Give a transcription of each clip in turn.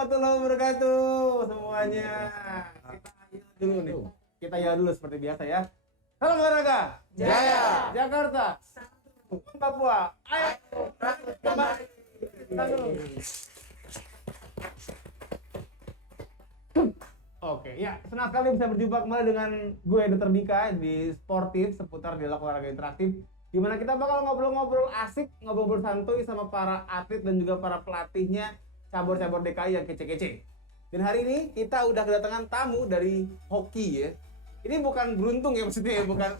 warahmatullahi wabarakatuh semuanya. Kita ya dulu nih. Kita ya dulu seperti biasa ya. Salam olahraga. Jaya. Jakarta. Papua. Ayo. Kembali. Oke, ya senang sekali bisa berjumpa kembali dengan gue Dr. Dika di Sportif seputar dialog olahraga interaktif, di mana kita bakal ngobrol-ngobrol asik, ngobrol-ngobrol santuy sama para atlet dan juga para pelatihnya cabur-cabur DKI yang kece-kece. Dan hari ini kita udah kedatangan tamu dari hoki ya. Ini bukan beruntung ya maksudnya ya, bukan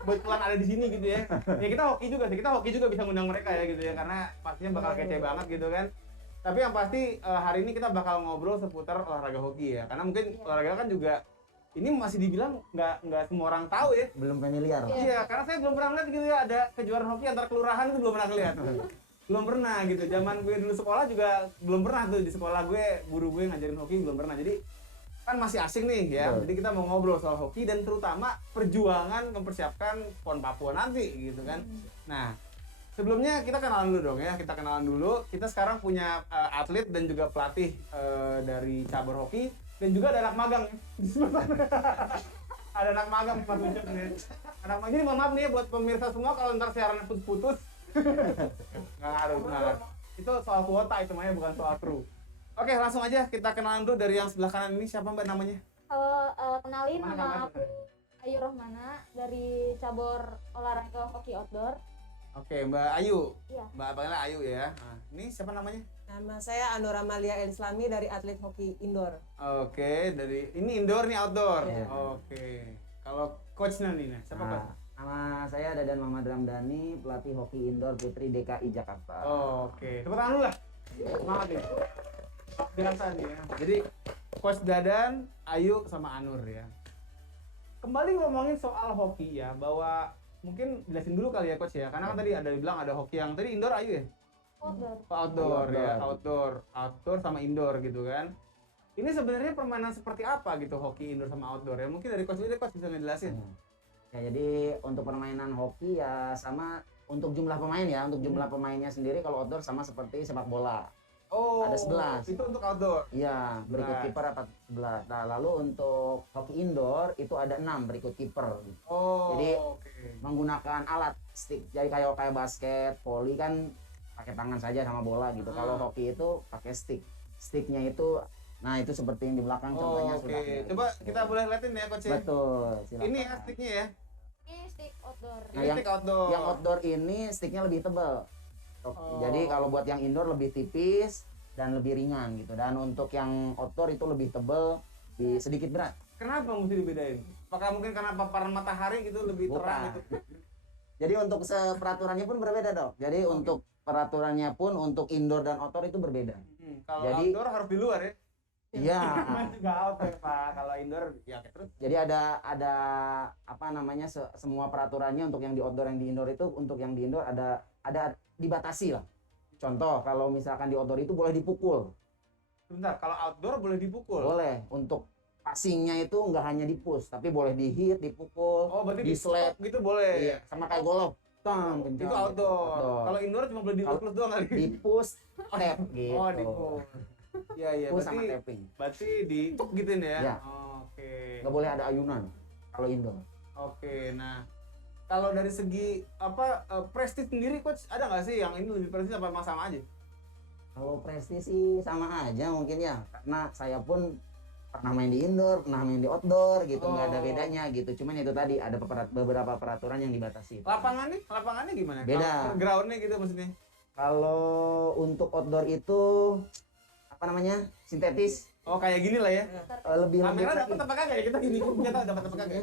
kebetulan ada di sini gitu ya. Ya kita hoki juga sih, kita hoki juga bisa ngundang mereka ya gitu ya, karena pastinya bakal kece banget gitu kan. Tapi yang pasti hari ini kita bakal ngobrol seputar olahraga hoki ya, karena mungkin olahraga kan juga ini masih dibilang nggak semua orang tahu ya. Belum familiar. Iya, karena saya belum pernah lihat gitu ya ada kejuaraan hoki antar kelurahan itu belum pernah lihat. Belum pernah gitu. Zaman gue dulu sekolah juga belum pernah tuh, di sekolah gue guru gue ngajarin hoki belum pernah. Jadi kan masih asing nih ya. Betul. Jadi kita mau ngobrol soal hoki dan terutama perjuangan mempersiapkan PON Papua nanti gitu kan. Nah, sebelumnya kita kenalan dulu dong ya. Kita kenalan dulu. Kita sekarang punya atlet dan juga pelatih dari cabur hoki dan juga ada anak magang. Ada anak magang Mas Ucap nih. Anak magang. Jadi mohon maaf nih ya buat pemirsa semua kalau ntar siarannya putus-putus. Nggak ngaruh, nggak ngaruh. Itu soal kuota itu namanya, bukan soal kru. Oke, langsung aja kita kenalan dulu dari yang sebelah kanan ini. Siapa Mbak namanya? Halo, kenalin Mana nama kamu? aku Ayu Rohmana dari cabur olahraga hoki outdoor. Oke, Mbak Ayu. Iya. Mbak panggilnya Ayu ya. Nah, ini siapa namanya? Nama saya Anur Amalia Elislami dari atlet hoki indoor. Oke, dari ini indoor nih outdoor. Iya. Oke. Kalau coachnya nih, siapa coach? Nah, nama saya Dadan Muhammad Ramdhani, pelatih hoki indoor Putri DKI Jakarta. Oke, tepuk tangan dulu lah. Semangat nih. Biasa nih ya. Jadi coach Dadan, Ayu sama Anur ya. Kembali ngomongin soal hoki ya, bahwa mungkin jelasin dulu kali ya coach ya. Karena kan tadi ada dibilang ada hoki yang tadi indoor Ayu ya. Outdoor. Outdoor ya, Outdoor. outdoor sama indoor gitu kan. Ini sebenarnya permainan seperti apa gitu hoki indoor sama outdoor ya? Mungkin dari coach dulu deh, coach bisa ngejelasin. Ya, jadi untuk permainan hoki ya sama untuk jumlah pemain ya, untuk jumlah pemainnya sendiri kalau outdoor sama seperti sepak bola. Oh, Ada 11. Itu untuk outdoor. Iya, berikut 11. kiper apa 11. Nah, lalu untuk hoki indoor itu ada 6 berikut kiper. Oh, Jadi, oke. Menggunakan alat stick. Jadi kayak basket, volley kan pakai tangan saja sama bola gitu. Kalau hoki itu pakai stick. Sticknya itu, nah itu seperti yang di belakang contohnya Oke, sudah. ya. coba kita boleh liatin ya coach ya. Betul. Silakan. Ini ya sticknya ya. Ini stick outdoor. Nah, Ini stick outdoor. Yang outdoor ini sticknya lebih tebal. Oh. Jadi kalau buat yang indoor lebih tipis dan lebih ringan gitu. Dan untuk yang outdoor itu lebih tebal, sedikit berat. Kenapa mesti dibedain? Apakah mungkin karena paparan matahari gitu lebih terang Bukan. gitu? Jadi untuk peraturannya pun berbeda dok. Jadi untuk peraturannya pun untuk indoor dan outdoor itu berbeda. Kalau Jadi- outdoor harus di luar ya. Iya. Juga outdoor Pak. Kalau indoor ya terus. Jadi ada apa namanya semua peraturannya untuk yang di outdoor yang di indoor itu untuk yang di indoor ada dibatasi lah. Contoh kalau misalkan di outdoor itu boleh dipukul. Sebentar, kalau outdoor boleh dipukul. Boleh. Untuk passingnya itu nggak hanya di push tapi boleh di hit, dipukul, Oh, berarti di slap. gitu boleh. Iya, sama kayak golf. Tang, kencang Itu gitu. outdoor. Kalau indoor cuma boleh dilus doang kali. Di push, tap gitu. Oh, di push. Iya, iya. Push sama Berarti tapping. di tuk gituin ya. Iya. Oke. Nggak boleh ada ayunan kalau indoor. Oke, nah kalau dari segi prestis sendiri coach ada nggak sih yang ini lebih prestis apa emang sama aja? Kalau prestis sih sama aja mungkin ya, karena saya pun pernah main di indoor, pernah main di outdoor gitu, nggak ada Oh. bedanya gitu. Cuman itu tadi ada beberapa peraturan yang dibatasi. Lapangannya gimana? Beda. Kalau groundnya gitu maksudnya? Kalau untuk outdoor itu apa namanya sintetis, Oh kayak gini lah ya. lebih Kamera lagi. dapat apa kagak ya? Kita gini kita dapat apa kagak? Ya?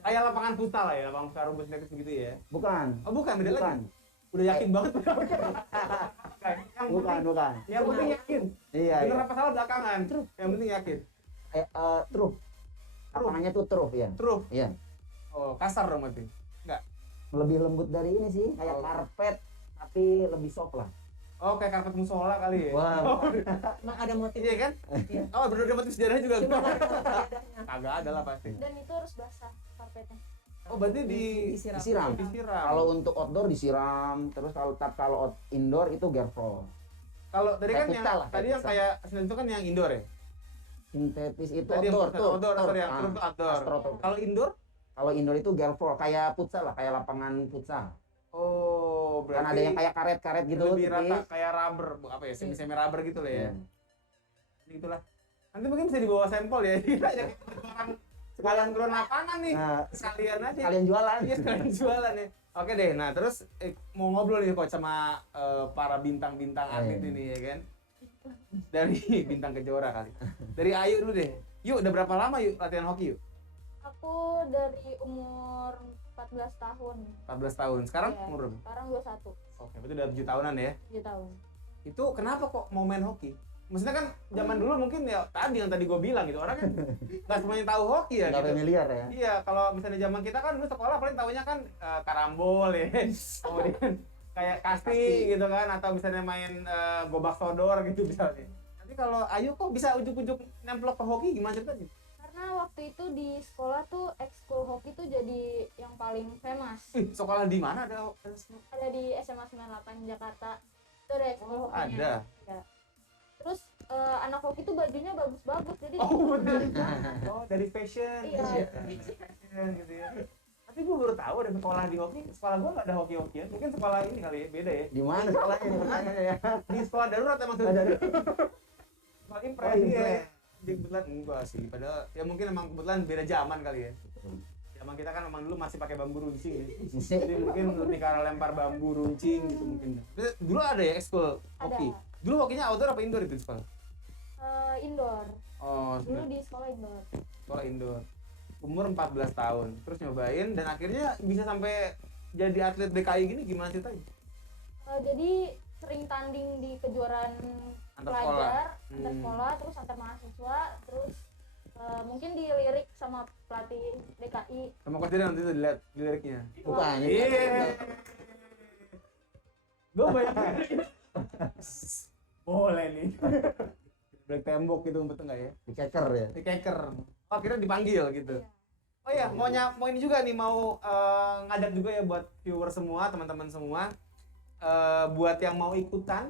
Kayak lapangan futsal lah ya, lapangan futsal rumput sintetis gitu ya. Bukan. Oh bukan, beda Bukan. lagi. Udah yakin banget. Bukan. Yang penting yakin. Iya. Bener iya. apa salah belakangan. Yang penting yakin. True. Lapangannya tuh true ya. True. Iya. Oh kasar dong berarti. Enggak. Lebih lembut dari ini sih, kayak Oh. karpet tapi lebih soft lah. Oh kayak karpet musola kali ya. Wah. Oh, Emang ada motif iya kan? Iya. Oh bener dapat sejarah juga. Cuma ada bedanya. Kagak ada lah pasti. Dan itu harus basah karpetnya. Oh berarti Disiram. disiram. Kalau untuk outdoor disiram, terus kalau indoor itu gerfol. Kalau tadi kan Kayak yang futsal lah, tadi kayak yang kayak sintetis itu kan yang indoor ya. Sintetis itu Tadi yang outdoor futsal tuh. outdoor, sorry, yang Ah, turun tuh outdoor. Astro tuh. Kalau indoor, Kalau indoor itu girl kayak futsal lah, kayak lapangan futsal. oh berarti Kan ada yang kayak karet-karet gitu, lebih rata tipis. kayak rubber, apa ya, semi rubber gitu lah ya. Iya. Itulah. Nanti mungkin bisa dibawa sampel ya. Kita jadi orang sekalian turun lapangan nih. Nah, Sekalian aja. kalian jualan. Iya, sekalian jualan ya. Oke deh. Nah, terus mau ngobrol nih coach sama para bintang-bintang atlet Iya. ini ya kan. Dari bintang kejora kali. Dari Ayu dulu deh. Yuk, udah berapa lama yuk latihan hoki yuk? Aku dari umur 14 tahun. 14 tahun. Sekarang Iya. umur berapa? Sekarang 21, Oke, berarti udah 7 tahunan ya. 7 tahun. Itu kenapa kok mau main hoki? Maksudnya kan zaman dulu mungkin ya tadi yang tadi gue bilang gitu, orang kan nggak semuanya tahu hoki ya Nggak gitu. familiar ya. Iya, kalau misalnya zaman kita kan dulu sekolah paling tahunya kan karambol ya. Kemudian kayak kasti gitu kan, atau misalnya main gobak sodor gitu misalnya. Nanti kalau Ayu kok bisa ujuk-ujuk nemplok ke hoki, gimana ceritanya? Karena waktu itu di sekolah tuh ekskul hoki tuh jadi yang paling famous. Ih, sekolah di mana ada? Ada di SMA 98 Jakarta. Itu ada ekskul Oh, hokinya. ada. Ada. Terus anak hoki tuh bajunya bagus-bagus, jadi Oh, betul. menarik banget. Oh, dari fashion. Iya. Fashion gitu ya. Tapi gue baru tahu ada sekolah di hoki. Sekolah gue nggak ada hoki-hokian. Mungkin sekolah ini kali ya, beda ya. Di mana sekolahnya? Pertanyaannya ya. Di sekolah darurat emang sudah ada. Sekolah impres Oh, ya. impres. Jadi kebetulan enggak sih. Padahal ya mungkin emang kebetulan beda zaman kali ya. Zaman kita kan emang dulu masih pakai bambu runcing ya. Jadi mungkin lebih karena lempar bambu runcing gitu mungkin. Tapi dulu ada ya ekskul hoki. Ada. Dulu hokinya outdoor apa indoor itu di sekolah? Indoor. Oh, Dulu sebenarnya di sekolah indoor. sekolah indoor. Umur 14 tahun. Terus nyobain dan akhirnya bisa sampai jadi atlet DKI gini gimana ceritanya? Jadi sering tanding di kejuaraan Antar pelajar, sekolah. antar sekolah, terus antar mahasiswa, terus mungkin dilirik sama pelatih DKI. Sama coach Deden nanti itu dilihat di liriknya. Bukan. Iya. Gue bayangin. Boleh nih. Black tembok gitu betul nggak ya? Di keker ya. Di keker. Oh, akhirnya dipanggil gitu. Iya. Oh iya, mau ini juga nih mau ngajak juga ya buat viewer semua, teman-teman semua. Buat yang mau ikutan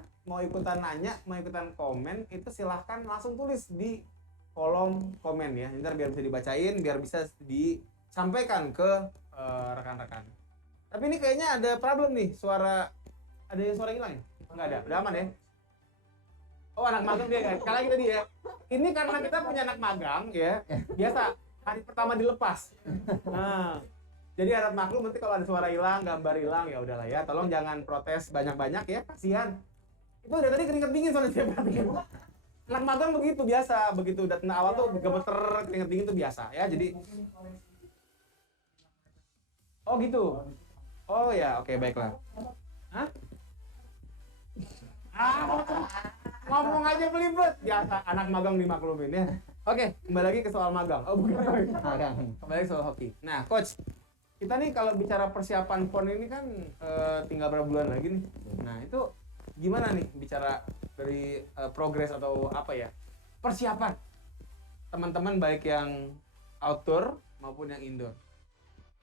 nanya, mau ikutan komen, itu silahkan langsung tulis di kolom komen ya. Ntar biar bisa dibacain, biar bisa disampaikan ke rekan-rekan. Tapi ini kayaknya ada problem nih, ada yang suara hilang ya? Enggak ada, udah aman ya? Oh, anak magang dia kan. Sekali lagi tadi ya. Ini karena kita punya anak magang ya. Biasa hari pertama dilepas. Nah, jadi harap maklum nanti kalau ada suara hilang, gambar hilang ya udahlah ya. Tolong jangan protes banyak-banyak ya, kasihan. Itu dari tadi keringet dingin soalnya tiap hari. Anak magang begitu biasa, begitu datang awal tuh gemeter, keringet dingin tuh biasa ya. Jadi oh gitu. Oh ya, oke baiklah. Hah? Ngomong aja belibet. Biasa anak magang dimaklumin ya. Oke, kembali lagi ke soal magang. Oh bukan. Kembali lagi ke soal hoki. Nah, coach, kita nih kalau bicara persiapan PON ini kan tinggal berapa bulan lagi nih. Nah, itu gimana nih bicara dari progres atau apa ya? Persiapan teman-teman baik yang outdoor maupun yang indoor.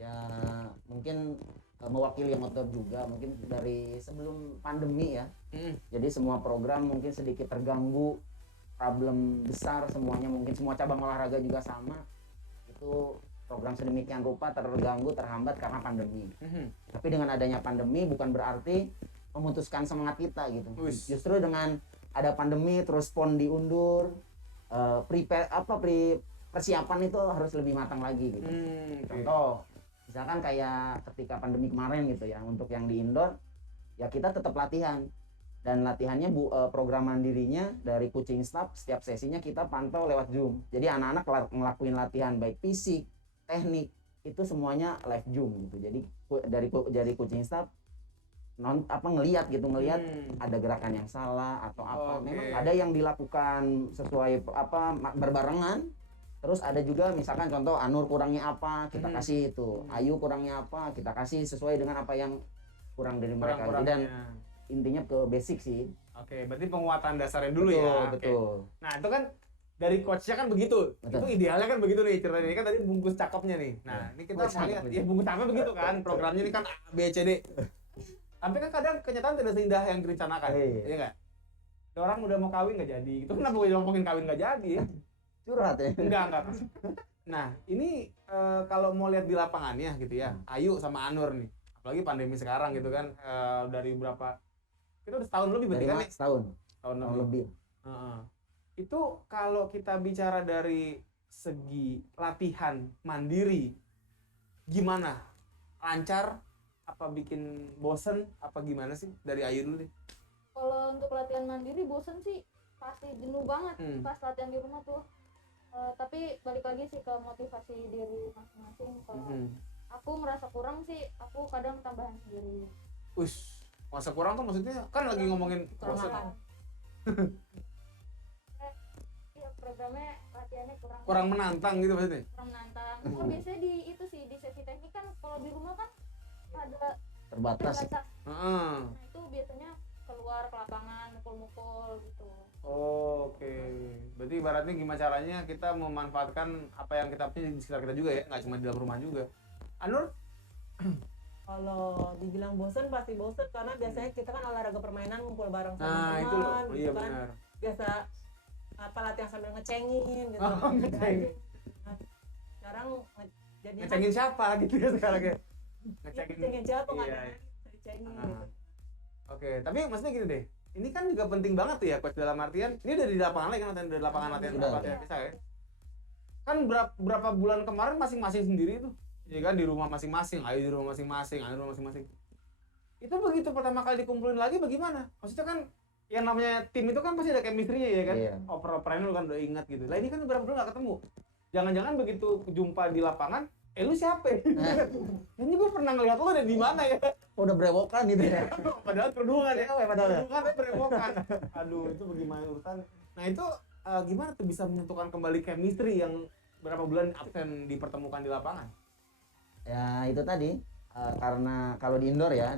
Ya mungkin mewakili yang outdoor juga, mungkin dari sebelum pandemi ya. Jadi semua program mungkin sedikit terganggu, problem besar semuanya, mungkin semua cabang olahraga juga sama. Itu program sedemikian rupa terganggu, terhambat karena pandemi. Tapi dengan adanya pandemi bukan berarti memutuskan semangat kita gitu. Uish. Justru dengan ada pandemi terus PON diundur, persiapan itu harus lebih matang lagi gitu. Contoh, misalkan kayak ketika pandemi kemarin gitu ya, untuk yang di indoor ya kita tetap latihan, dan latihannya program mandirinya dari coaching staff, setiap sesinya kita pantau lewat Zoom. Jadi anak-anak ngelakuin latihan baik fisik, teknik itu semuanya live Zoom gitu. Jadi dari coaching staff ngelihat ada gerakan yang salah atau apa. Oke. Memang ada yang dilakukan sesuai berbarengan. Terus ada juga misalkan contoh Anur kurangnya apa, kita kasih itu. Ayu kurangnya apa, kita kasih sesuai dengan apa yang kurang dari mereka. Dan intinya ke basic sih. Oke, berarti penguatan dasarnya dulu Betul, ya. Oke. betul. Nah, itu kan dari coachnya kan begitu. Betul. Itu idealnya kan begitu nih ceritanya. Ini kan tadi bungkus cakepnya nih. Nah, ini kita Bungkus mau lihat. cakep. Ya bungkus cakepnya begitu kan. Programnya ini kan A, B, C, D. Tapi kan kadang kenyataan tidak seindah yang direncanakan. Iya. Iya nggak? orang udah mau kawin nggak jadi. Itu kenapa gue ngomongin kawin nggak jadi? Curhat ya. Enggak. Nah, ini kalau mau lihat di lapangannya gitu ya, Ayu sama Anur nih. Apalagi pandemi sekarang gitu kan, dari berapa? Kita udah setahun lebih berarti Dari kan nih? setahun Tahun lebih. Heeh. Itu kalau kita bicara dari segi latihan mandiri, gimana? Lancar? Apa bikin bosen? Apa gimana sih? Dari Ayu dulu deh. Kalau untuk latihan mandiri bosen sih pasti jenuh banget pas latihan di rumah tuh. Tapi balik lagi sih ke motivasi diri masing-masing. Kalau aku merasa kurang sih, aku kadang tambahan sendiri. Ush, masa kurang tuh maksudnya kan lagi ngomongin Kurang bosen. makan. Iya, programnya latihannya kurang Menantang gitu maksudnya. kurang menantang. Kalau biasanya di itu sih di sesi teknik kan kalau di rumah kan ada Terbatas. Heeh. Nah itu biasanya keluar ke lapangan mukul-mukul gitu. Oke. Berarti ibaratnya gimana caranya kita memanfaatkan apa yang kita punya di sekitar kita juga ya, nggak cuma di dalam rumah juga. Anur? Kalau dibilang bosen pasti bosen karena biasanya kita kan olahraga permainan ngumpul bareng sama Nah, teman itu loh. gitu Iya kan. benar. Biasa apa latihan sambil ngecengin gitu. Oh, ngecengin. Nah, sekarang jadinya Ngecengin siapa gitu ya sekarang ya? ngecengin siapa nggak Iya. ada lagi bisa dicengin Ah. gitu. Oke, tapi maksudnya gini deh. Ini kan juga penting banget tuh ya coach dalam artian ini udah di lapangan lagi kan dari lapangan latihan Sudah. latihan bisa ya. Kan berapa bulan kemarin masing-masing sendiri tuh. Ya kan di rumah masing-masing, Ayu di rumah masing-masing, Ayu di rumah masing-masing. Itu begitu pertama kali dikumpulin lagi bagaimana? Maksudnya kan yang namanya tim itu kan pasti ada chemistry-nya ya kan? Iya. Oper-operannya lu kan udah ingat gitu. Lah ini kan berapa bulan gak ketemu. Jangan-jangan begitu jumpa di lapangan, lu siapa? Ini gue pernah ngeliat lu ada di mana ya? Udah berewokan gitu ya. Padahal kerudungan ya. Padahal ya. Kerudungan berewokan. Aduh, itu bagaimana urusan? Nah itu gimana tuh bisa menyatukan kembali chemistry yang berapa bulan absen dipertemukan di lapangan? Ya itu tadi karena kalau di indoor ya,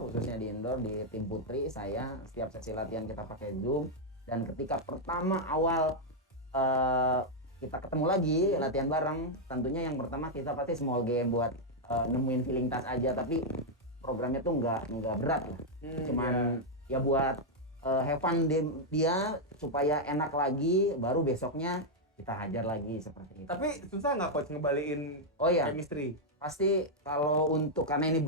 khususnya di indoor di tim putri saya setiap sesi latihan kita pakai Zoom dan ketika pertama awal kita ketemu lagi latihan bareng, tentunya yang pertama kita pasti small game buat nemuin feeling touch aja, tapi programnya tuh nggak berat lah, cuman ya buat have fun dia supaya enak lagi, baru besoknya kita hajar lagi seperti itu. Tapi susah nggak coach ngebaliin Oh iya, chemistry? pasti kalau untuk karena ini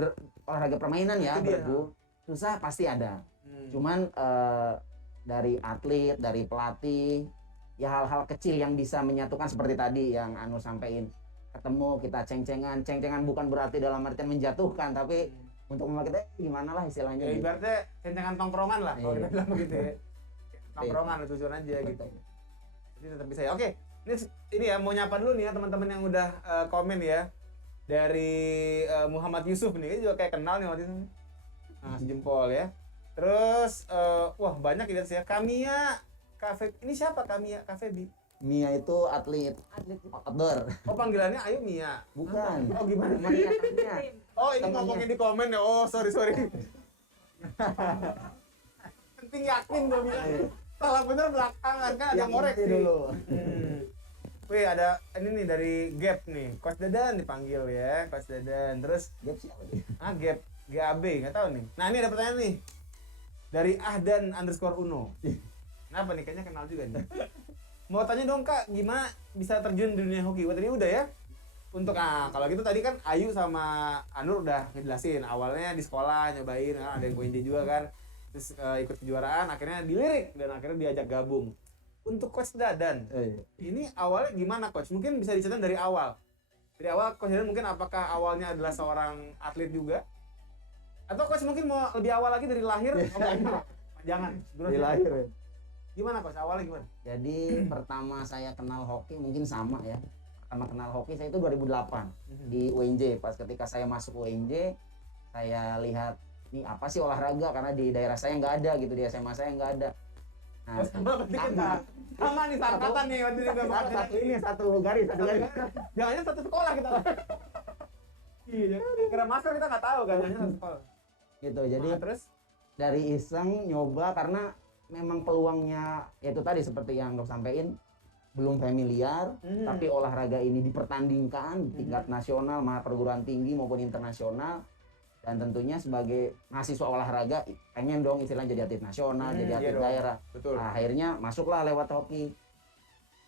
olahraga permainan ya, Itu dia. bergu susah pasti ada. Cuman dari atlet, dari pelatih, ya hal-hal kecil yang bisa menyatukan seperti tadi yang Anu sampein. Ketemu kita ceng-cengan bukan berarti dalam artian menjatuhkan, tapi untuk memakai gimana lah istilahnya Ya gitu. ibaratnya cencengan tongkrongan lah kalau Iya. kita bilang begitu ya. Tongkrongan tujuan aja gitu. Jadi tetap bisa ya. Oke, ini ya mau nyapa dulu nih ya teman-teman yang udah komen ya. Dari Muhammad Yusuf nih, ini juga kayak kenal nih waktu itu. Nah, jempol ya. Terus wah banyak ya ya. Kamia Cafe. Ini siapa Kamia Cafe Bi? Mia itu atlet outdoor. Oh panggilannya Ayu Mia. Bukan. Oh gimana? Namanya Mia. Oh ini ngomongin di komen ya. Oh sorry. Penting yakin gue bilang. Salah bener belakangan kan ada Yang ngoreksi ini dulu. Wih ada ini nih dari Gap nih, Coach Dadan dipanggil ya, Coach Dadan. Terus Gap siapa dia? Gap GAB nggak tahu nih. Nah ini ada pertanyaan nih dari Ahdan_Uno. Kenapa nih? Kayaknya kenal juga nih. Mau tanya dong Kak, gimana bisa terjun di dunia hoki? Wah tadi udah ya. Untuk kalau gitu tadi kan Ayu sama Anur udah ngejelasin awalnya di sekolah nyobain, kan ada yang WNJ juga kan. Terus ikut kejuaraan, akhirnya dilirik dan akhirnya diajak gabung. Untuk Coach Dadan, ini awalnya gimana Coach? Mungkin bisa diceritain dari awal. Dari awal Coach Dadan mungkin apakah awalnya adalah seorang atlet juga? Atau Coach mungkin mau lebih awal lagi dari lahir? Oh, jangan. Di lahir ya. Gimana Coach? Awalnya gimana? Jadi pertama saya kenal hoki mungkin sama ya. Pertama kenal hoki saya itu 2008 di UNJ. Pas ketika saya masuk UNJ, saya lihat ini apa sih olahraga, karena di daerah saya nggak ada gitu, di SMA saya nggak ada. Nah, Sama nih angkatan nih waktu itu satu garis. Jangan satu sekolah kita. Iya, kira masker kita nggak tahu kan, jangan satu sekolah. Gitu. Jadi Nah, terus dari iseng nyoba karena memang peluangnya itu tadi seperti yang lo sampein belum familiar, tapi olahraga ini dipertandingkan di tingkat nasional, perguruan tinggi maupun internasional, Dan tentunya sebagai mahasiswa olahraga pengen dong istilahnya jadi atlet nasional, jadi atlet dong. daerah. Betul. Nah, akhirnya masuklah lewat hoki.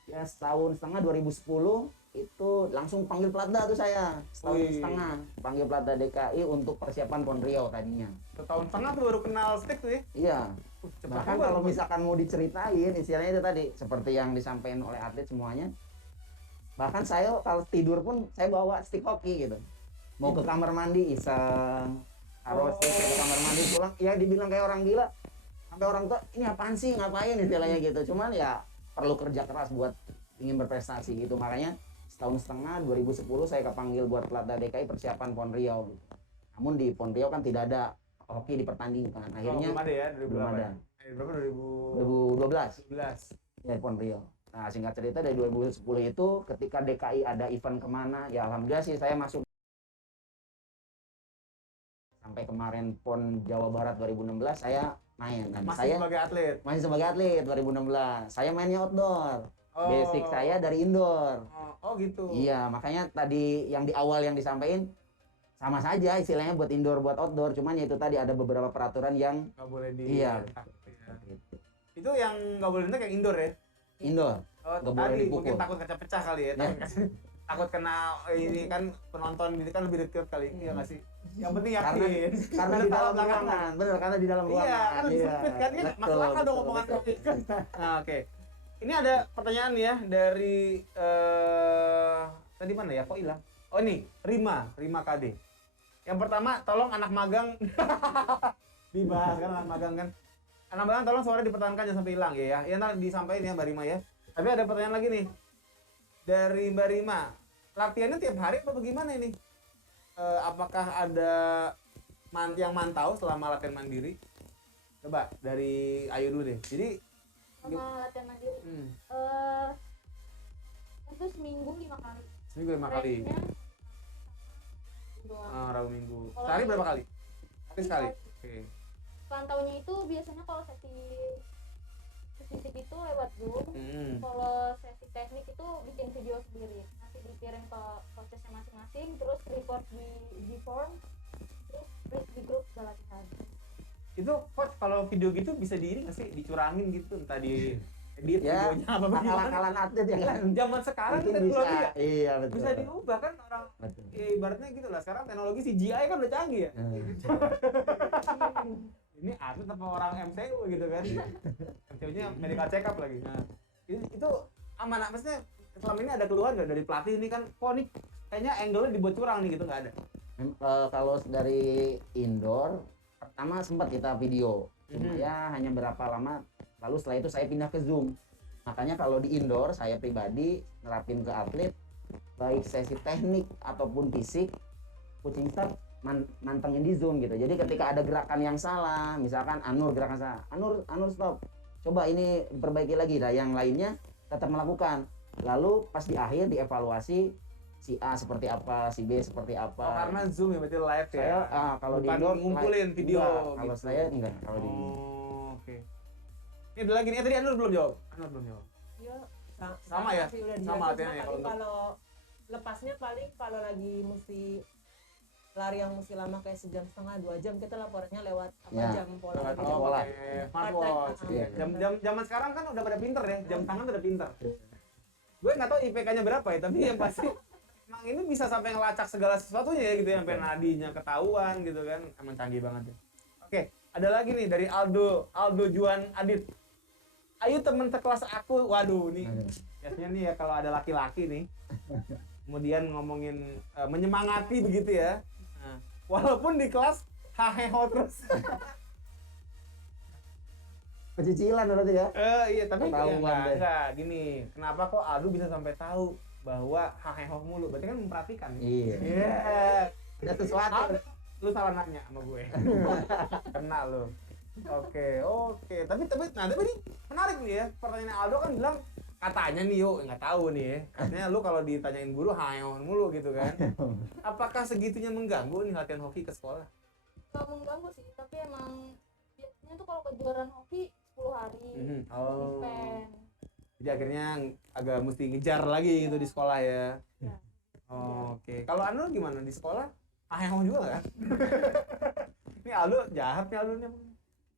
Ya setahun setengah 2010 itu langsung panggil Platda tuh saya. Setahun Wih. setengah panggil Platda DKI untuk persiapan PON Riau tadinya. Setahun setengah tuh baru kenal stick tuh ya. Iya. Cepet Bahkan juga kalau tuh. misalkan mau diceritain istilahnya itu tadi seperti yang disampaikan oleh atlet semuanya. Bahkan saya kalau tidur pun saya bawa stick hoki gitu. Mau ke kamar mandi iseng, taruh stick ke kamar mandi pulang, ya dibilang kayak orang gila. Sampai orang tua, ini apaan sih, ngapain istilahnya gitu. Cuman ya perlu kerja keras buat ingin berprestasi gitu. Makanya setahun setengah 2010 saya kepanggil buat Platda DKI persiapan PON Riau. Namun di PON Riau kan tidak ada hoki dipertandingkan. Akhirnya belum ada ya, 2008. belum ada. Berapa 2012 2012. dari PON Riau. Nah singkat cerita dari 2010 itu ketika DKI ada event kemana, ya alhamdulillah sih saya masuk. Sampai kemarin PON Jawa Barat 2016 saya main. Dan Masih saya sebagai atlet. masih sebagai atlet 2016. Saya mainnya outdoor. Oh. Basic saya dari indoor. Oh gitu. Iya, makanya tadi yang di awal yang disampaikan sama saja istilahnya buat indoor buat outdoor, cuman ya itu tadi ada beberapa peraturan yang Nggak boleh di. Iya. Itu yang nggak boleh nendang yang indoor ya. indoor. Oh, Nggak boleh tadi dipukul. mungkin takut kaca pecah kali ya. Takut kena ini kan penonton ini kan lebih dekat kali. Iya nggak sih? Yang penting yakin. Karena di dalam ruangan, bener karena di dalam ruangan. Iya, kan lebih sempit kan ya. Betul, Masuk akal dong betul, omongan. betul. Nah, oke. Ini ada pertanyaan ya dari tadi mana ya? Kok hilang? Oh nih, Rima KD. Yang pertama, tolong anak magang dibahas kan anak magang kan. Anak magang tolong suara dipertahankan jangan sampai hilang ya. Ya ntar disampaikan ya Mbak Rima ya. Tapi ada pertanyaan lagi nih. Dari Mbak Rima. Latihannya tiap hari apa bagaimana ini? Apakah ada yang mantau selama latihan mandiri? Coba dari Ayu dulu deh. Jadi Sama latihan mandiri. Itu seminggu 5 kali. seminggu 5 kali. Restnya doang. Rabu Minggu. Kalau Sehari ini- berapa kali? Sehari sekali. Oke. Pantaunya itu biasanya kalau sesi fisik itu lewat Zoom. Hmm. Kalau sesi teknik itu bikin video sendiri. Nanti dikirim ke coachesnya masing-masing, terus report di form, terus list di grup latihan. Itu coach kalau video gitu bisa di nggak sih dicurangin gitu entah di edit Ya, videonya apa bagaimana? akal-akalan atlet ya kan. Zaman sekarang Mungkin bisa. teknologi ya Iya, betul. bisa diubah kan orang Betul. ibaratnya gitu lah sekarang teknologi CGI kan udah canggih ya. Ini atlet apa orang MCU gitu kan? MCU-nya medical check up lagi. Nah, itu aman maksudnya selama ini ada keluhan nggak dari pelatih ini kan? Kok nih kayaknya angle-nya dibuat curang nih gitu nggak ada? Kalau dari indoor pertama sempat kita video cuma ya hanya berapa lama, lalu setelah itu saya pindah ke Zoom. Makanya kalau di indoor saya pribadi nerapin ke atlet baik sesi teknik ataupun fisik, coaching staff mantengin di Zoom gitu. Jadi ketika ada gerakan yang salah, misalkan Anur gerakan salah, Anur stop, coba ini perbaiki lagi. Nah yang lainnya tetap melakukan, lalu pas di akhir dievaluasi si A seperti apa, si B seperti apa. Oh, karena Zoom ya berarti live ya. Saya kalau di Bukan indoor ngumpulin video enggak. Kalau gitu. saya enggak kalau di Oh, oke. Ini ada lagi nih, tadi Anur belum jawab. Anur belum jawab. Iya, Sama ya? sih, udah Sama dijelasin. latihannya ya, Paling kalau untuk- kalau lepasnya paling kalau lagi mesti lari yang mesti lama kayak sejam setengah 2 jam kita laporannya lewat Ya. jam pola Lewat gitu. pola. pakai smartwatch. Part-time. Iya. Zaman sekarang kan udah pada pinter ya. Jam tangan udah pinter. Gue nggak tahu IPK-nya berapa ya, tapi yang pasti emang ini bisa sampai ngelacak segala sesuatunya ya gitu ya, sampai nadinya ketahuan gitu kan. Emang canggih banget ya. Oke, ada lagi nih dari Aldo Juan Adit. Ayo temen sekelas aku, waduh nih biasanya nih ya kalau ada laki-laki nih kemudian ngomongin menyemangati begitu ya. Nah, walaupun di kelas haheho terus. Pecicilan berarti ya. Iya tapi Ketahuan deh. enggak gini. Kenapa kok Aldo bisa sampai tahu bahwa haheho mulu? Berarti kan memperhatikan. Iya. Iya. Ada sesuatu. Lu salah nanya sama gue. Kena lu. Oke. Tapi ini menarik nih ya. Pertanyaan Aldo kan bilang katanya nih yuk nggak tahu nih ya. Katanya lu kalau ditanyain guru haheho mulu gitu kan. Apakah segitunya mengganggu nih latihan hoki ke sekolah? Gak mengganggu sih, tapi emang biasanya tuh kalau kejuaraan hoki 10 hari Oh. event. Jadi akhirnya agak mesti ngejar lagi gitu di sekolah ya. Ya. Oke. Kalau Anur gimana di sekolah? Emang juga kan? Ini Aldo jahat nih Aldo nih.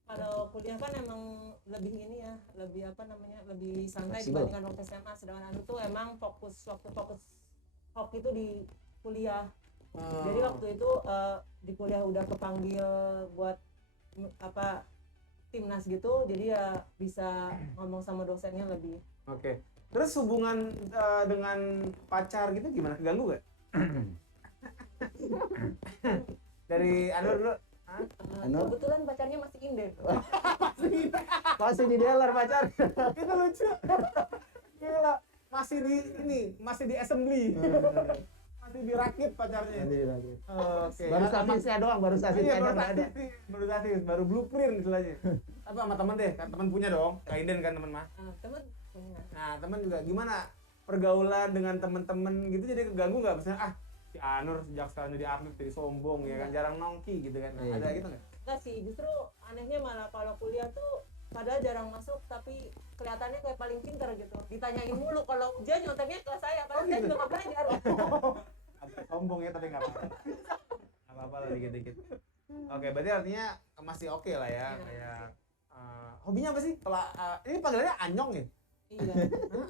Kalau kuliah kan emang lebih ini ya, lebih apa namanya, lebih santai Fleksibel. dibandingkan waktu SMA. Sedangkan Anu tuh emang fokus hoki itu di kuliah. Jadi waktu itu di kuliah udah kepanggil buat apa timnas gitu, jadi ya bisa ngomong sama dosennya lebih. Oke. Terus hubungan dengan pacar gitu gimana? Keganggu gak? Dari Anur dulu. Anu? Kebetulan pacarnya masih inden. Masih di dealer pacar. Itu lucu. Gila. Masih di assembly. Masih dirakit pacarnya. Oke. Baru statisnya doang, baru Iya, statisnya baru nggak ada. statis, baru blueprint istilahnya. Apa sama temen deh, kan temen punya dong. Kak Inden kan temen mah. Temen punya. Nah, temen juga gimana pergaulan dengan temen-temen gitu jadi keganggu nggak? Misalnya si Anur sejak sekarang jadi atlet jadi sombong ya kan, jarang nongki gitu kan. Iya. Ada gitu nggak? Enggak sih, justru anehnya malah kalau kuliah tuh padahal jarang masuk tapi kelihatannya kayak paling pintar gitu. Ditanyain mulu kalau ujian nyonteknya ke saya, padahal saya gitu? juga nggak belajar. Agak sombong ya tapi nggak apa-apa. Nggak apa-apa lah dikit-dikit. Oke, berarti artinya masih oke lah ya. Iya. Kayak hobinya apa sih? Kalau ini panggilannya Anyong ya? Iya.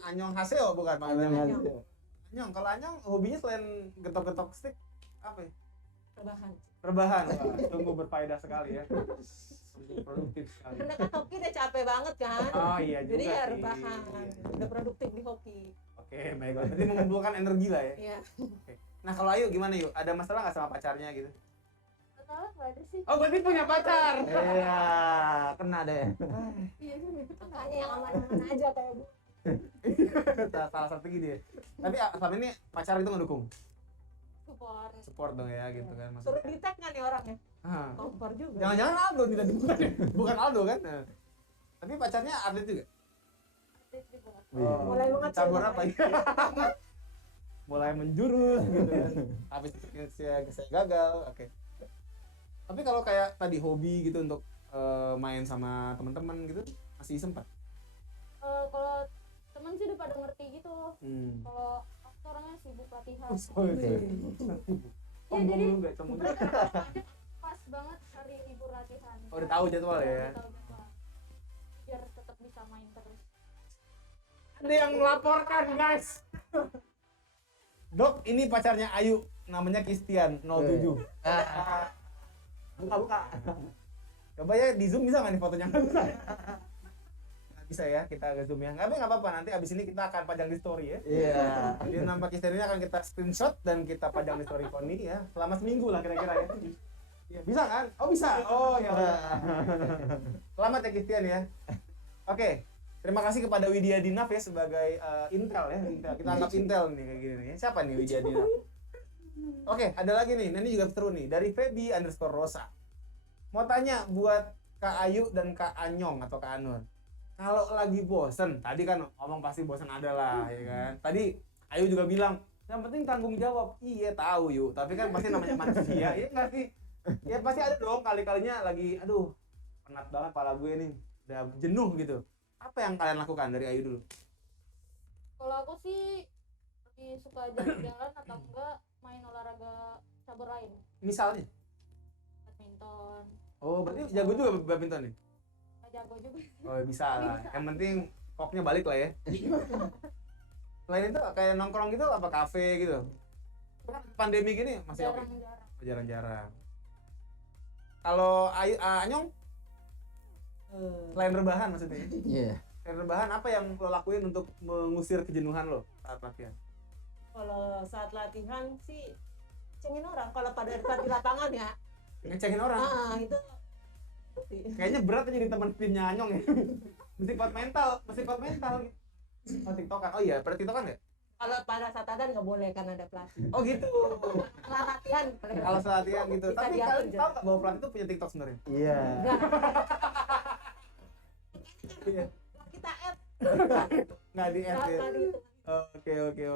Anyong Haseo bukan panggilannya? Anyong. Anyong, kalau Anyong hobinya selain getok-getok stick apa ya? Rebahan. Rebahan. Wah, sungguh berfaedah sekali ya. Sungguh produktif sekali. Karena kan hoki udah capek banget kan. Oh iya juga. Jadi ya sih. rebahan. Iya. Udah produktif di hoki. Oke, baiklah. Berarti mengumpulkan energi lah ya. Iya. Nah, kalau Ayu gimana Yu? Ada masalah nggak sama pacarnya gitu? Masalah nggak ada sih. Oh, berarti punya pacar. Iya, kena deh. Iya Makanya yang aman-aman aja kayak gue. Salah satu gini ya. Tapi selama ini pacar itu ngedukung? support. Support dong ya gitu kan Suruh maksudnya. di tag nggak nih orangnya? Ah. Kompor juga. Jangan-jangan Aldo tidak bukan, bukan Aldo kan? Nah. Tapi pacarnya atlet juga? Aktif juga. Wih. Mulai mengecil. Cabur apa ya? Mulai menjurus gitu kan. Habis itu saya gagal. Oke. Tapi kalau kayak tadi hobi gitu untuk main sama teman-teman gitu masih sempat. Kalau temen sih udah pada ngerti gitu. Hmm. Kalau aku orangnya sibuk latihan. Oh, Ya, sombong jadi lu nggak sombong. pas banget hari libur latihan. Oh, udah tahu jadwal ya? Udah tahu jadwal. Biar tetap bisa main terus. Ada yang melaporkan guys. Dok, ini pacarnya Ayu, namanya Christian 07. Buka. Coba ya di zoom bisa nggak nih fotonya? Nggak bisa. Nggak bisa ya, kita agak zoom ya. Tapi nggak apa-apa, nanti abis ini kita akan pajang di story ya. Iya. Jadi nama Christian ini akan kita screenshot dan kita pajang di story Pony ya. Selama seminggu lah kira-kira ya. Iya, bisa kan? Oh bisa. Oh ya. Selamat ya Christian ya. Oke. Terima kasih kepada Widya Dinaf ya sebagai Intel ya. Intel. Kita anggap Intel nih kayak gini nih. Siapa nih Widya Dinaf? Oke, ada lagi nih. Ini juga seru nih. Dari Feby_Rosa. Mau tanya buat Kak Ayu dan Kak Anyong atau Kak Anur. Kalau lagi bosen, tadi kan ngomong pasti bosen ada lah, ya kan. Tadi Ayu juga bilang, yang penting tanggung jawab. Iya tahu yuk, tapi kan pasti namanya manusia, ya nggak sih? Ya pasti ada dong kali-kalinya lagi, aduh, penat banget kepala gue nih, udah jenuh gitu. Apa yang kalian lakukan dari Ayu dulu? Kalau aku sih lebih suka jalan-jalan atau enggak main olahraga cabur lain. Misalnya? Badminton. Oh, berarti jago juga badminton nih? Nggak jago juga. Oh, bisa lah. Yang penting koknya balik lah ya. Selain itu kayak nongkrong gitu apa kafe gitu? Kan pandemi gini masih oke. Jarang-jarang. Oh, jarang-jarang. Kalau Anyong selain rebahan maksudnya. Iya. Selain rebahan apa yang lo lakuin untuk mengusir kejenuhan lo saat latihan? Kalau saat latihan sih cengin orang. Kalau pada saat di lapangan ya. Ngecengin orang. Itu Kayaknya berat aja jadi teman timnya Anyong ya. Mesti kuat mental. Oh, TikTokan. Oh iya, pada TikTokan nggak? kalau pada saat ada nggak boleh kan ada pelatih. Oh gitu. Setelah latihan Kalau latihan gitu. Bisa Tapi diatur kalian aja. tahu nggak bahwa pelatih itu punya TikTok sebenarnya? Iya. Iya. kita add Nggak di add ya. tadi itu.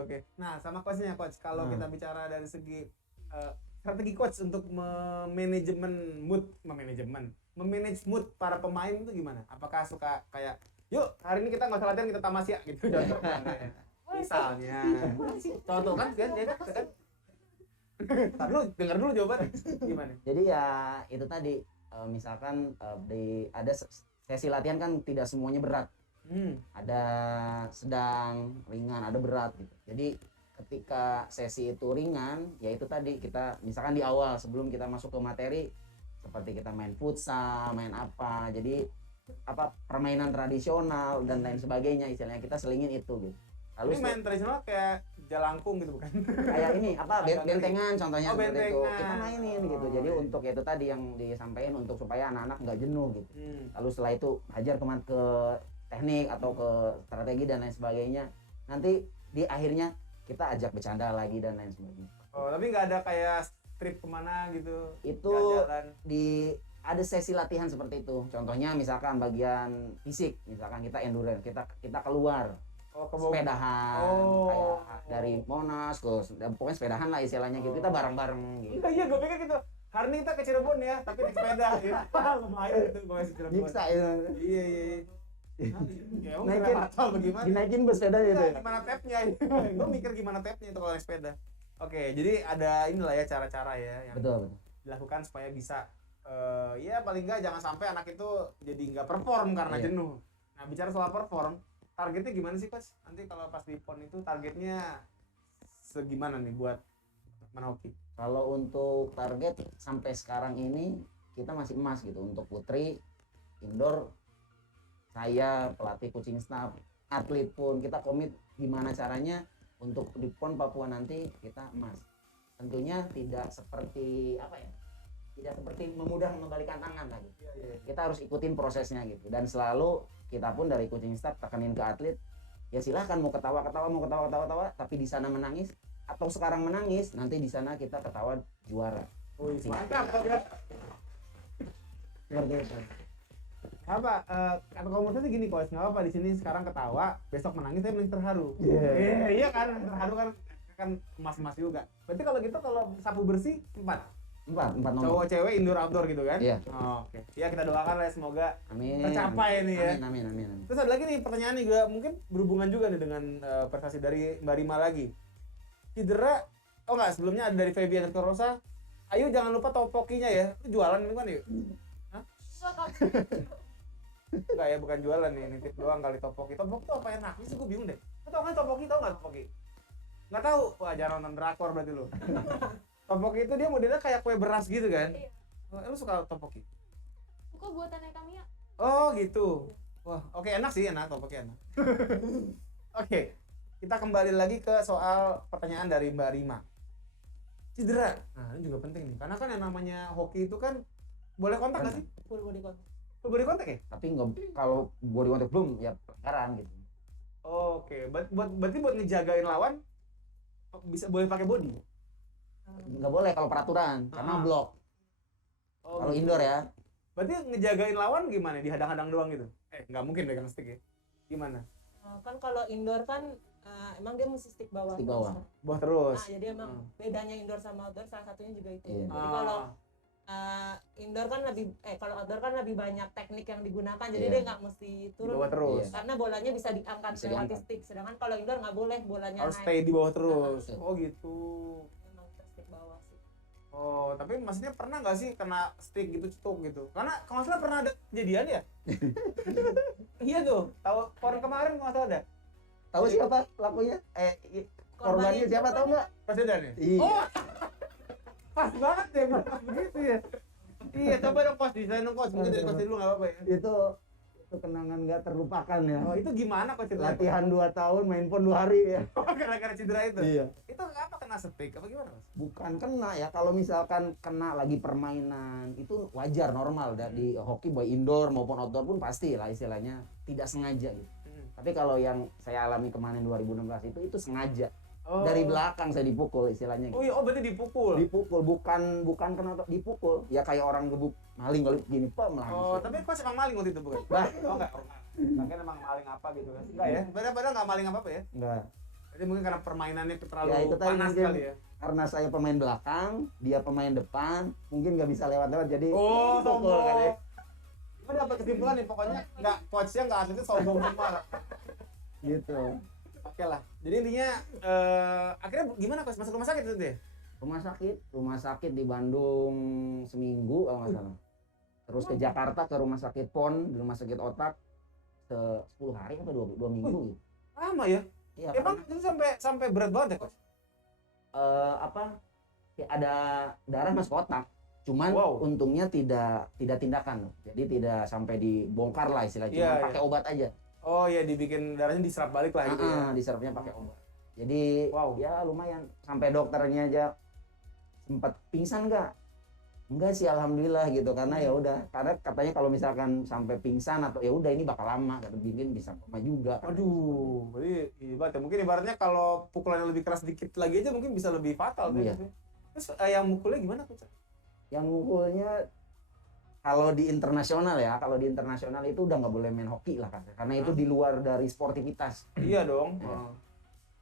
Oke. Nah, sama coachnya coach. Kalau kita bicara dari segi strategi coach untuk memanage mood para pemain itu gimana? Apakah suka kayak, yuk hari ini kita nggak usah latihan kita tamasya gitu contohnya. Misalnya. Contoh kan dia kan Ntar dulu, dengar dulu jawabannya. Gimana? Jadi ya itu tadi misalkan ada sesi latihan kan tidak semuanya berat. Ada sedang, ringan, ada berat gitu. Jadi ketika sesi itu ringan, ya itu tadi kita misalkan di awal sebelum kita masuk ke materi seperti kita main futsal, main apa. Jadi permainan tradisional dan lain sebagainya, istilahnya kita selingin itu gitu. Lalu ini main tradisional kayak jalangkung gitu bukan? kayak ini bentengan contohnya seperti itu bentengan. kita mainin gitu. Jadi untuk itu tadi yang disampaikan untuk supaya anak-anak nggak jenuh gitu. Lalu setelah itu hajar ke teknik atau ke strategi dan lain sebagainya. Nanti di akhirnya kita ajak bercanda lagi dan lain sebagainya. Oh, tapi nggak ada kayak trip kemana gitu? Itu jalan-jalan. ada sesi latihan seperti itu. Contohnya misalkan bagian fisik, misalkan kita endurance, kita keluar sepedahan, kayak dari Monas ke pokoknya sepedahan lah istilahnya gitu. Kita bareng-bareng gitu. Iya, gue pikir gitu. Hari ini kita ke Cirebon ya, tapi naik sepeda ya. Lumayan itu gue ke Cirebon. Bisa itu. Iya. Ya, bagaimana? Dinaikin bus sepeda gitu. Gimana tapnya? Gue mikir gimana tapnya itu kalau naik sepeda. Oke, jadi ada inilah ya cara-cara ya yang Betul. dilakukan supaya bisa ya paling nggak jangan sampai anak itu jadi nggak perform karena jenuh. Nah, bicara soal perform, targetnya gimana sih Coach? Nanti kalau pas di PON itu targetnya segimana nih buat teman hoki? Kalau untuk target sampai sekarang ini kita masih emas gitu untuk putri indoor. Saya pelatih coaching staff, atlet pun kita komit gimana caranya untuk di PON Papua nanti kita emas. Tentunya tidak seperti tidak seperti membalikan tangan lagi. Kita harus ikutin prosesnya gitu. Dan selalu kita pun dari coaching staff tekenin ke atlet, ya silahkan mau ketawa, tapi di sana menangis atau sekarang menangis, nanti di sana kita ketawa juara. Mantap, Seperti itu. Apa kata komunitasnya gini Coach, nggak apa di sini sekarang ketawa, besok menangis saya menangis terharu. Iya kan, terharu kan emas juga. Berarti kalau gitu kalau sapu bersih 4 empat cowok nomor. cewek indoor outdoor gitu kan? Iya. Oke. Ya kita doakan lah semoga Amin. tercapai nih ya. Amin. Terus ada lagi nih pertanyaan nih juga mungkin berhubungan juga nih dengan prestasi dari Mbak Rima lagi. Cedera, sebelumnya ada dari Febian Rosa. Ayo jangan lupa topokinya ya. Itu jualan ini kan yuk? Enggak ya, bukan jualan nih, nitip doang kali topoki. Topoki itu apa enak? Ini sih gue bingung deh. Lo tau kan topoki, tau nggak topoki? Nggak tahu? Wah, jarang nonton drakor berarti lo. Topoki itu dia modelnya kayak kue beras gitu kan? Iya. Lu suka topoki? Suka buatannya Kamiya. Oh gitu. Wah, oke enak sih, enak topoki enak. Oke, kita kembali lagi ke soal pertanyaan dari Mbak Rima. Cedera. Nah, ini juga penting nih. Karena kan yang namanya hoki itu kan boleh kontak nggak sih? Full body contact. Full body kontak ya? Tapi nggak, kalau body contact belum ya pelanggaran gitu. Oke, berarti buat ngejagain lawan bisa boleh pakai body? Nggak boleh kalau peraturan karena blok. Oh, Kalau gitu. indoor ya. Berarti ngejagain lawan gimana? Dihadang-hadang doang gitu? Nggak mungkin pegang stick ya? Gimana? Kan kalau indoor kan emang dia mesti stick bawah. Stick bawah. Buah terus. Nah, jadi emang bedanya indoor sama outdoor salah satunya juga itu. Iya. Jadi kalau indoor kan kalau outdoor kan lebih banyak teknik yang digunakan, jadi Iya. dia nggak mesti Di turun. bawah terus. Iya. Karena bolanya bisa diangkat Bisa lewat diangkat. stick. Sedangkan kalau indoor nggak boleh, bolanya Harus naik. stay di bawah terus. Iya. Oh gitu. Emang kita stick bawah sih. Oh, tapi maksudnya pernah nggak sih kena stick gitu, cetuk gitu? Karena kalau nggak salah pernah ada kejadian ya? Iya tuh, tahu PON kemarin kalau nggak salah ada Tahu siapa pelakunya? Korbannya siapa tahu nggak? presiden ya? Iya. Oh, pas banget ya, pas begitu ya. Iya, coba dong Coach, desain dong Coach, mungkin dari Coach dulu nggak apa-apa ya. Itu kenangan nggak terlupakan ya. Oh, itu gimana Coach ceritanya? Latihan 2 tahun, main PON 2 hari ya. Oh, gara-gara cedera itu? Iya. Itu apa kena stick apa gimana Coach? Bukan kena ya, kalau misalkan kena lagi permainan itu wajar, normal. Di hoki baik indoor maupun outdoor pun pasti lah istilahnya tidak sengaja gitu. Tapi kalau yang saya alami kemarin 2016 itu sengaja. Oh. Dari belakang saya dipukul istilahnya Oh gitu. iya, oh berarti dipukul? Dipukul, bukan kena dipukul. Ya kayak orang gebuk maling kalau gini, langsung. Oh, tapi Coach emang maling waktu itu bukan? Bah. Oh enggak, Mungkin emang maling apa gitu kan? Enggak ya? Padahal nggak maling apa-apa ya? Enggak. Jadi mungkin karena permainannya terlalu Ya, itu tadi panas mungkin. kali ya? Karena saya pemain belakang, dia pemain depan, mungkin nggak bisa lewat-lewat jadi Oh, pukul sombong. kali. Gue dapat kesimpulan nih, pokoknya nggak coachnya nggak atletnya sombong semua. Gitu. Oke lah. Jadi intinya akhirnya gimana Coach? Masuk rumah sakit itu ya? Rumah sakit di Bandung seminggu kalau nggak salah. Terus ke Jakarta ke rumah sakit PON, di rumah sakit otak 10 hari atau 2 minggu gitu. Lama ya? Iya, Emang itu sampai berat banget ya, Coach? Ya ada darah masuk otak. Cuman untungnya tidak tindakan. Jadi tidak sampai dibongkar lah istilahnya, cuma pakai obat aja. Oh ya, dibikin darahnya diserap balik lah gitu ya. Diserapnya pakai obat. Jadi ya lumayan, sampai dokternya aja sempat pingsan enggak sih, alhamdulillah gitu, karena ya udah, karena katanya kalau misalkan sampai pingsan atau ya udah ini bakal lama, kata bikin bisa koma juga. Aduh, berarti ibarat ya, mungkin ibaratnya kalau pukulannya lebih keras dikit lagi aja mungkin bisa lebih fatal tuh. Iya. Terus yang mukulnya gimana, Coach? Yang mukulnya kalau di internasional itu udah nggak boleh main hoki lah kan, karena itu di luar dari sportivitas. Iya dong.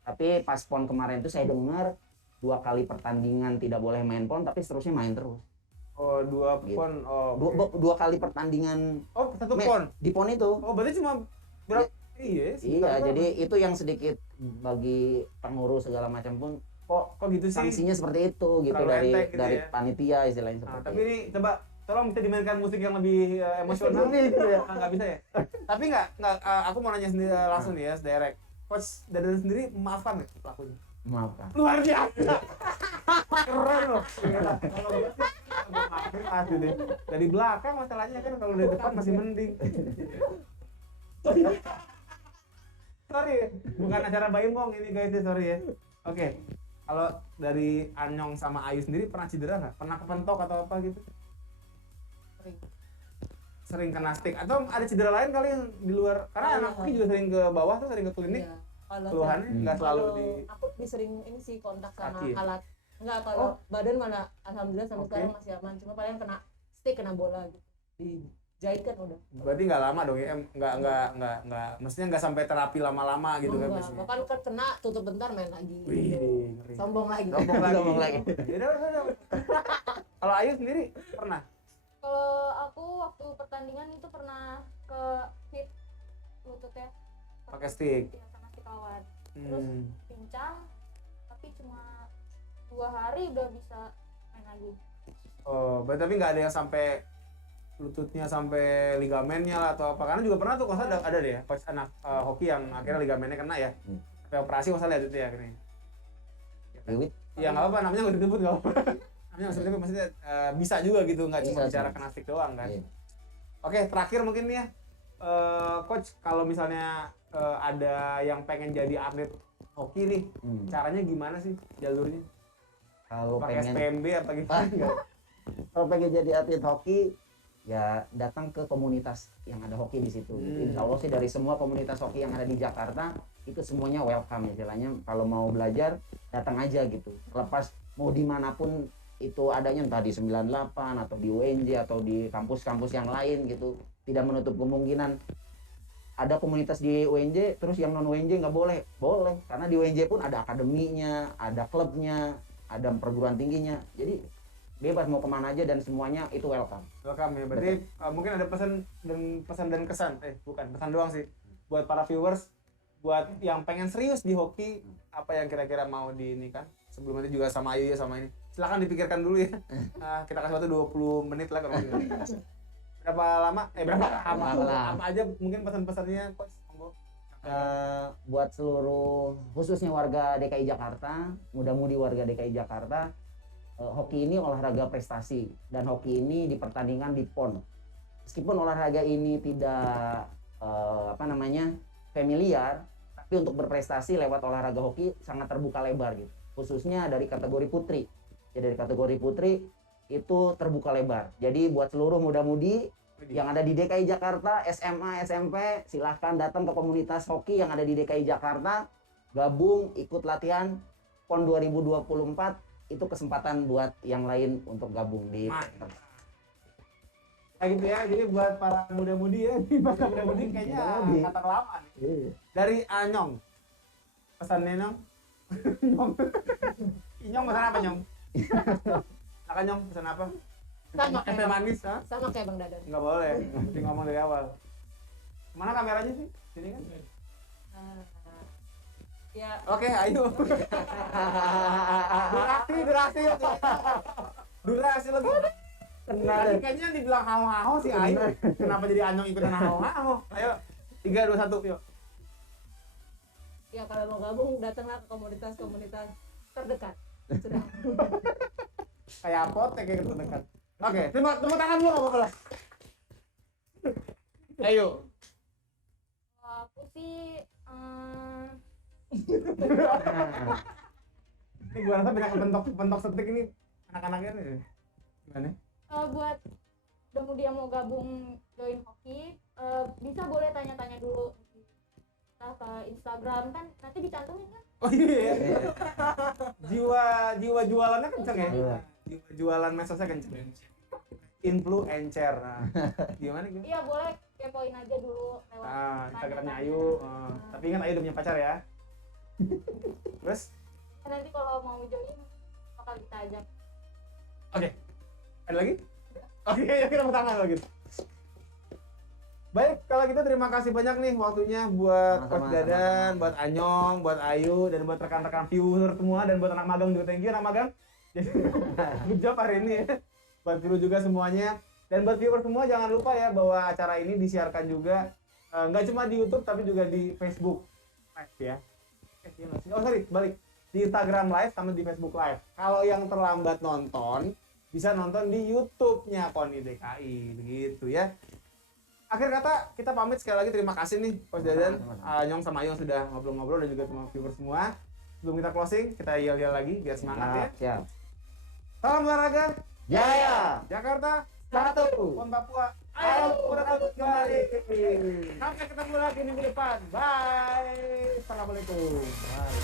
Tapi pas PON kemarin itu saya dengar 2 kali pertandingan tidak boleh main PON, tapi seterusnya main terus. Oh, 2 gitu. PON. Oh, dua kali pertandingan. Oh, 1 PON. Di PON itu. Oh, berarti cuma berapa? Iya, jadi itu yang sedikit bagi pengurus segala macam pun kok gitu sih. Sanksinya seperti itu gitu, dari ya? panitia istilahnya seperti tapi ini coba tolong bisa dimainkan musik yang lebih emosional gitu ya. Nggak bisa ya. Tapi nggak aku mau nanya sendiri langsung nih ya, direct. Coach Dadan sendiri memaafkan nggak pelakunya? Maafkan. Luar biasa. Keren loh. Kalau gue sih maafin pasti deh. Dari belakang masalahnya kan, kalau dari depan masih mending. Sorry, bukan acara Baimong ini guys ya, sorry ya. Oke. Kalau dari Anyong sama Ayu sendiri pernah cedera nggak? Pernah kepentok atau apa gitu? Sering kena stick atau ada cedera lain kali yang di luar? Karena anak Oki juga sering ke bawah tuh, sering ke klinik. Iya. Keluhannya nggak selalu di. Aku sering ini sih kontak sama Kaki. alat. Enggak, kalau badan mana alhamdulillah sampai sekarang masih aman. Cuma paling kena stick, kena bola gitu. Dijahitkan udah. Berarti nggak lama dong ya? Nggak. Mestinya nggak sampai terapi lama-lama gitu kan biasanya. Bahkan kena tutup bentar main lagi. Wih, ngeri. Sombong lagi. Sombong lagi. Udah. Kalau Ayu sendiri pernah? Kalau aku waktu pertandingan itu pernah ke hit lututnya Pakai stick. ya, sama stick kawat. Terus pincang, tapi cuma 2 hari udah bisa main lagi. Oh, berarti tapi nggak ada yang sampai lututnya sampai ligamennya lah atau apa? Karena juga pernah tuh kalau ada deh ya, coach anak hoki yang akhirnya ligamennya kena ya. Sampai operasi masalah itu ya akhirnya. Ya nggak apa-apa, namanya nggak disebut nggak apa-apa. Namanya nggak disebut, maksudnya bisa juga gitu, nggak cuma bicara kena stick doang kan. Oke, terakhir mungkin nih ya, coach, kalau misalnya ada yang pengen jadi atlet hoki nih, caranya gimana sih jalurnya? Kalau pakai pengen SPMB apa gimana? kalau pengen jadi atlet hoki ya datang ke komunitas yang ada hoki di situ. Insya Allah sih dari semua komunitas hoki yang ada di Jakarta itu semuanya welcome istilahnya. Kalau mau belajar datang aja gitu. Lepas mau dimanapun itu adanya, entah di 98 atau di UNJ atau di kampus-kampus yang lain gitu, tidak menutup kemungkinan ada komunitas di UNJ terus yang non UNJ nggak boleh, karena di UNJ pun ada akademinya, ada klubnya, ada perguruan tingginya, jadi bebas mau kemana aja dan semuanya itu welcome ya. Berarti mungkin ada pesan dan kesan, bukan pesan doang sih, buat para viewers, buat yang pengen serius di hoki, apa yang kira-kira mau di ini kan, sebelum nanti juga sama Ayu ya sama ini, silakan dipikirkan dulu ya. Kita kasih waktu 20 menit lah kalau gitu. Berapa lama apa aja mungkin pesan-pesannya coach, monggo. Buat seluruh khususnya warga DKI Jakarta, muda-mudi warga DKI Jakarta, hoki ini olahraga prestasi dan hoki ini dipertandingkan di PON. Meskipun olahraga ini tidak familiar, tapi untuk berprestasi lewat olahraga hoki sangat terbuka lebar gitu. Khususnya dari kategori putri. Jadi dari kategori putri itu terbuka lebar. Jadi buat seluruh muda-mudi yang ada di DKI Jakarta, SMA, SMP, silahkan datang ke komunitas hoki yang ada di DKI Jakarta, gabung, ikut latihan PON 2024. Itu kesempatan buat yang lain untuk gabung di kayak gitu ya. Jadi buat para muda-mudi ya, para muda-mudi kayaknya kata lama nih. Dari Anyong, pesannya Nyong. Nyong pesan apa Nyong? Silakan Nyong, pesan apa? Sama Sampai manis, ha? sama kayak Bang Dadan. Nggak boleh, mesti ngomong dari awal. Mana kameranya sih? Sini kan? Ya, Oke, ayo. Beraksi durasi yuk. Durasi lagi. Tadi kayaknya dibilang haho-haho si Ayu. Kenapa jadi Anyong ikutan haho-haho? Ayo, 3, 2, 1, yuk. Ya kalau mau gabung datanglah ke komunitas-komunitas terdekat. Sudah. Kayak apotek kayak terdekat. Oke, tepuk tangan dulu nggak apa-apa lah. Ayo. Aku sih Ini gua rasa banyak pentok setik ini anak-anaknya nih. Gimana? buat Demudi yang mau gabung join hoki, bisa boleh tanya-tanya dulu kita ke Instagram kan nanti dicantumin kan. Oh iya. Jiwa jualannya kenceng ya. Iya. Jiwa jualan medsosnya kenceng. Influencer. Nah, gimana gitu? Iya boleh kepoin aja dulu lewat Instagramnya tanya-tanya. Ayu. Tapi ingat Ayu udah punya pacar ya. Terus? Nanti kalau mau join bakal kita ajak. Oke. Ada lagi? Oke, ya kita tangan lagi. Baik, kalau gitu terima kasih banyak nih waktunya buat Coach Dadan, buat Anyong, buat Ayu, dan buat rekan-rekan viewer semua, dan buat anak magang juga. Thank you anak magang. Jadi, good job hari ini ya. Buat Viro juga semuanya. Dan buat viewer semua jangan lupa ya bahwa acara ini disiarkan juga nggak cuma di YouTube tapi juga di Facebook Live ya. Oh sorry, balik. Di Instagram Live sama di Facebook Live. Kalau yang terlambat nonton, bisa nonton di YouTube-nya Koni DKI, begitu ya. Akhir kata, kita pamit sekali lagi. Terima kasih nih Coach Dadan, Anyong sama Ayu sudah ngobrol-ngobrol dan juga sama viewer semua. Sebelum kita closing, kita yel-yel lagi biar semangat ya. Siap. Salam olahraga, Jaya. Jakarta, Satu. Pon Papua. Ayo kita kembali. Sampai ketemu lagi minggu depan. Bye. Assalamualaikum. Bye.